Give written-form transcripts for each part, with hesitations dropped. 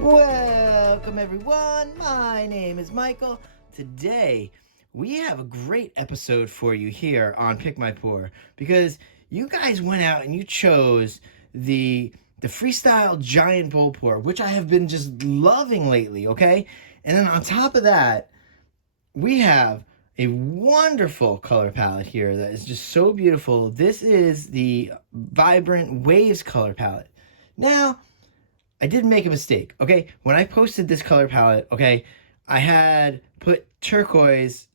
Welcome everyone, my name is Michael. Today we have a great episode for you here on Pick My Pour because you guys went out and you chose the Freestyle giant bowl pour, which I have been just loving lately, okay? And then on top of that, we have a wonderful color palette here that is just so beautiful. This is the Vibrant Waves color palette. Now, I did make a mistake, okay? When I posted this color palette, okay, I had put turquoise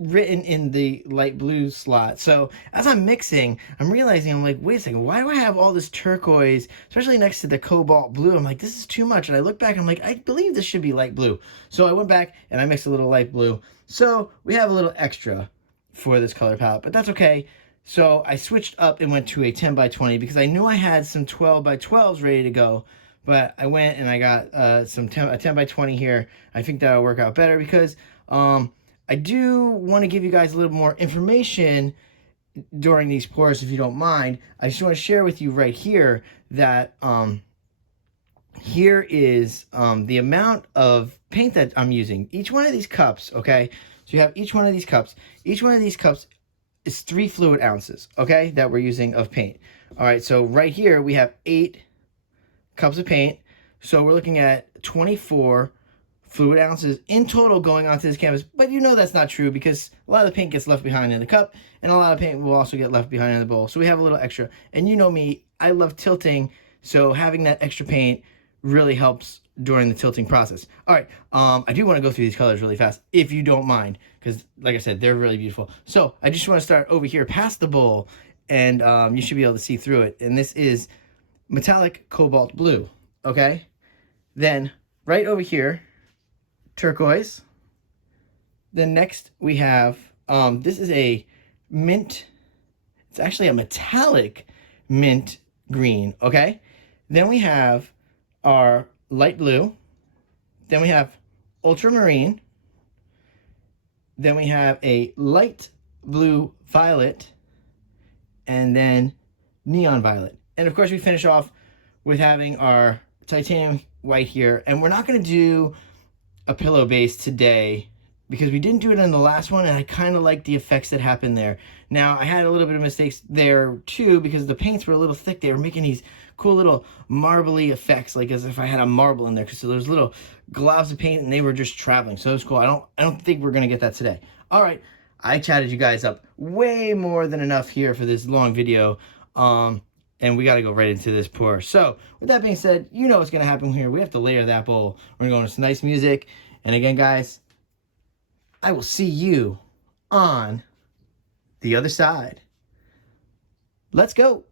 written in the light blue slot. So as I'm mixing, I'm realizing, I'm like, wait a second, why do I have all this turquoise, especially next to the cobalt blue? I'm like, this is too much. And I look back, I'm like, I believe this should be light blue. So I went back and I mixed a little light blue. So we have a little extra for this color palette, but that's okay. So I switched up and went to a 10 by 20 because I knew I had some 12 by 12s ready to go. But I went and I got a 10 by 20 here. I think that'll work out better because I do want to give you guys a little more information during these pours, if you don't mind. I just want to share with you right here that here is the amount of paint that I'm using. Each one of these cups, okay? So you have each one of these cups. Each one of these cups is 3 fluid ounces, okay, that we're using of paint. All right, so right here we have 8 cups of paint, so we're looking at 24 fluid ounces in total going onto this canvas. But you know that's not true because a lot of the paint gets left behind in the cup and a lot of paint will also get left behind in the bowl, so we have a little extra. And you know me, I love tilting, so having that extra paint really helps during the tilting process. All right, I do want to go through these colors really fast if you don't mind, because like I said, they're really beautiful. So I just want to start over here past the bowl, and you should be able to see through it. And this is metallic cobalt blue, okay? Then right over here, turquoise. Then next we have, this is a mint, it's actually a metallic mint green, okay? Then we have our light blue. Then we have ultramarine. Then we have a light blue violet. And then neon violet. And of course we finish off with having our titanium white here. And we're not going to do a pillow base today because we didn't do it in the last one, and I kind of like the effects that happened there. Now, I had a little bit of mistakes there too because the paints were a little thick. They were making these cool little marbly effects, like as if I had a marble in there, because so there's little globs of paint and they were just traveling. So it was cool. I don't think we're going to get that today. All right, I chatted you guys up way more than enough here for this long video. And we got to go right into this pour. So with that being said, you know what's going to happen here. We have to layer that bowl. We're going to go into some nice music. And again, guys, I will see you on the other side. Let's go.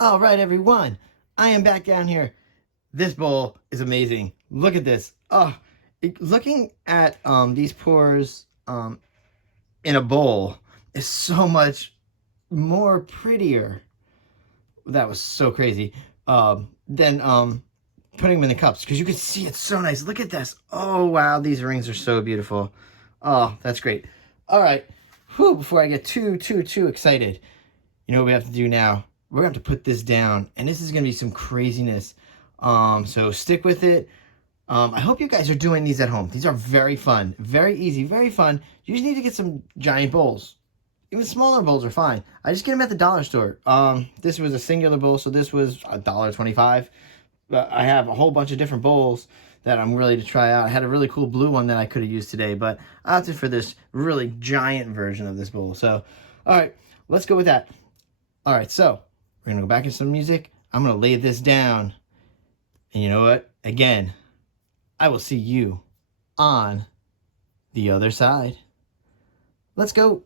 All right, everyone, I am back down here. This bowl is amazing. Look at this. Oh, looking at these pores in a bowl is so much more prettier. That was so crazy. Than putting them in the cups, because you can see it's so nice. Look at this. Oh wow, these rings are so beautiful. Oh, that's great. All right. Whew, before I get too excited, you know what we have to do now? We're going to have to put this down, and this is going to be some craziness. So stick with it. I hope you guys are doing these at home. These are very fun, very easy, very fun. You just need to get some giant bowls. Even smaller bowls are fine. I just get them at the dollar store. This was a singular bowl, so this was $1.25. But I have a whole bunch of different bowls that I'm ready to try out. I had a really cool blue one that I could have used today, but I opted for this really giant version of this bowl. So, all right, let's go with that. All right, so we're gonna go back into some music. I'm gonna lay this down, and you know what? Again, I will see you on the other side. Let's go.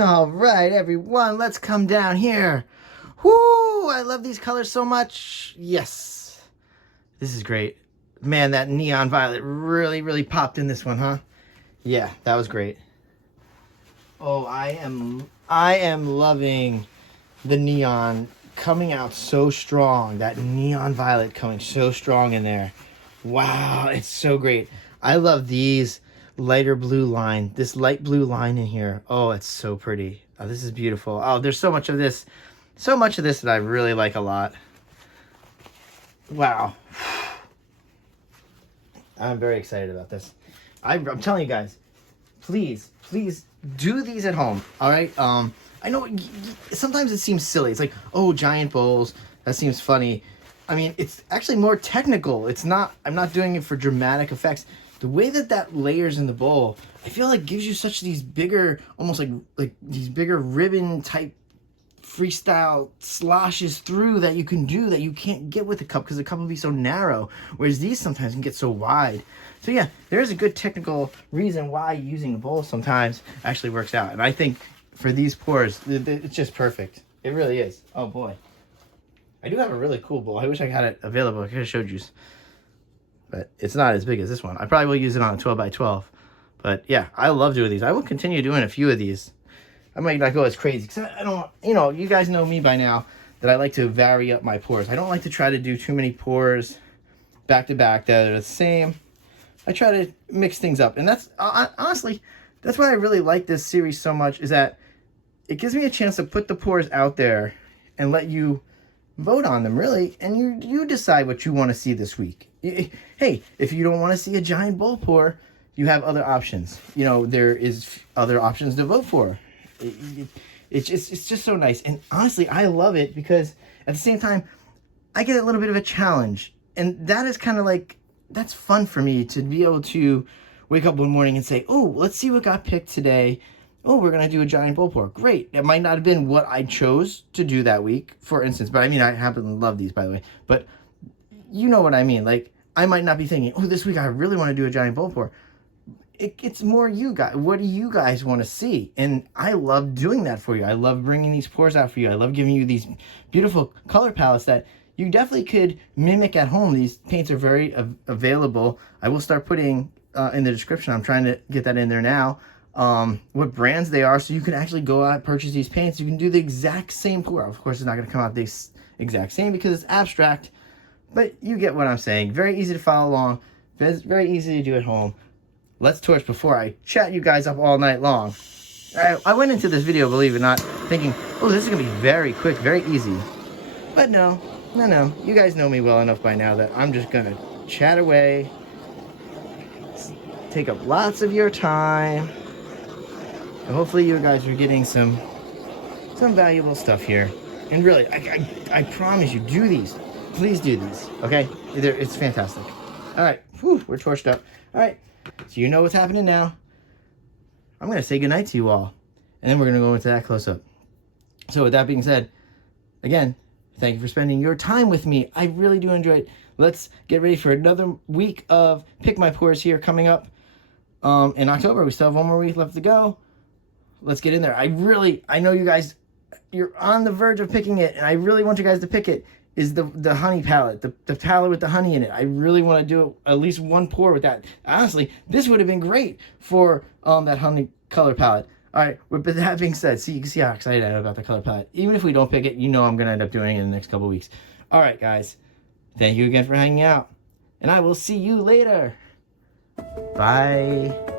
All right, everyone, let's come down here. Whoo, I love these colors so much. Yes, this is great. Man, that neon violet really popped in this one, huh? Yeah, that was great. Oh, I am loving the neon coming out so strong. That neon violet coming so strong in there. Wow, it's so great. I love these lighter blue line, this light blue line in here. Oh, it's so pretty. Oh, this is beautiful. Oh, there's so much of this that I really like a lot. Wow. I'm very excited about this. I'm telling you guys, please do these at home. All right. I know sometimes it seems silly. It's like, oh, giant bowls. That seems funny. I mean, it's actually more technical. It's not. I'm not doing it for dramatic effects. the way that layers in the bowl, I feel like gives you such these bigger, almost like these bigger ribbon type freestyle sloshes through that you can do that you can't get with a cup because the cup will be so narrow, whereas these sometimes can get so wide. So yeah, there's a good technical reason why using a bowl sometimes actually works out. And I think for these pours, it's just perfect. It really is. Oh boy. I do have a really cool bowl. I wish I had it available. I could have showed you. But it's not as big as this one. I probably will use it on a 12 by 12. But yeah, I love doing these. I will continue doing a few of these. I might not go as crazy because I don't, you know, you guys know me by now that I like to vary up my pours. I don't like to try to do too many pours back to back that are the same. I try to mix things up. And that's, honestly, that's why I really like this series so much, is that it gives me a chance to put the pours out there and let you vote on them, really. And you decide what you want to see this week. Hey, if you don't want to see a giant bowl pour, you have other options. You know, there is other options to vote for. It's just so nice. And honestly, I love it because at the same time, I get a little bit of a challenge. And that is kind of like, that's fun for me to be able to wake up one morning and say, oh, let's see what got picked today. Oh, we're going to do a giant bowl pour. Great. It might not have been what I chose to do that week, for instance. But I mean, I happen to love these, by the way. But you know what I mean. Like, I might not be thinking, oh, this week I really want to do a giant bowl pour. It's more you guys. What do you guys want to see? And I love doing that for you. I love bringing these pours out for you. I love giving you these beautiful color palettes that you definitely could mimic at home. These paints are very available. I will start putting in the description. I'm trying to get that in there now. What brands they are, so you can actually go out and purchase these paints. You can do the exact same pour. Of course, it's not going to come out the exact same because it's abstract, but you get what I'm saying. Very easy to follow along. Very easy to do at home. Let's torch before I chat you guys up all night long. I went into this video, believe it or not, thinking, oh, this is going to be very quick, very easy. But no. You guys know me well enough by now that I'm just going to chat away, take up lots of your time. And hopefully you guys are getting some valuable stuff here. And really, I promise you, do these. Please do these, okay? It's fantastic. All right, whew, we're torched up. All right. So you know what's happening now. I'm going to say goodnight to you all. And then we're going to go into that close-up. So with that being said, again, thank you for spending your time with me. I really do enjoy it. Let's get ready for another week of Pick My Pours here coming up in October. We still have one more week left to go. Let's get in there. I know you guys, you're on the verge of picking it, and I really want you guys to pick it. Is the honey palette, the palette with the honey in it. I really want to do at least one pour with that. Honestly, this would have been great for that honey color palette. All right, but that being said, you can see how excited I am about the color palette. Even if we don't pick it, you know I'm going to end up doing it in the next couple weeks. All right, guys. Thank you again for hanging out. And I will see you later. Bye.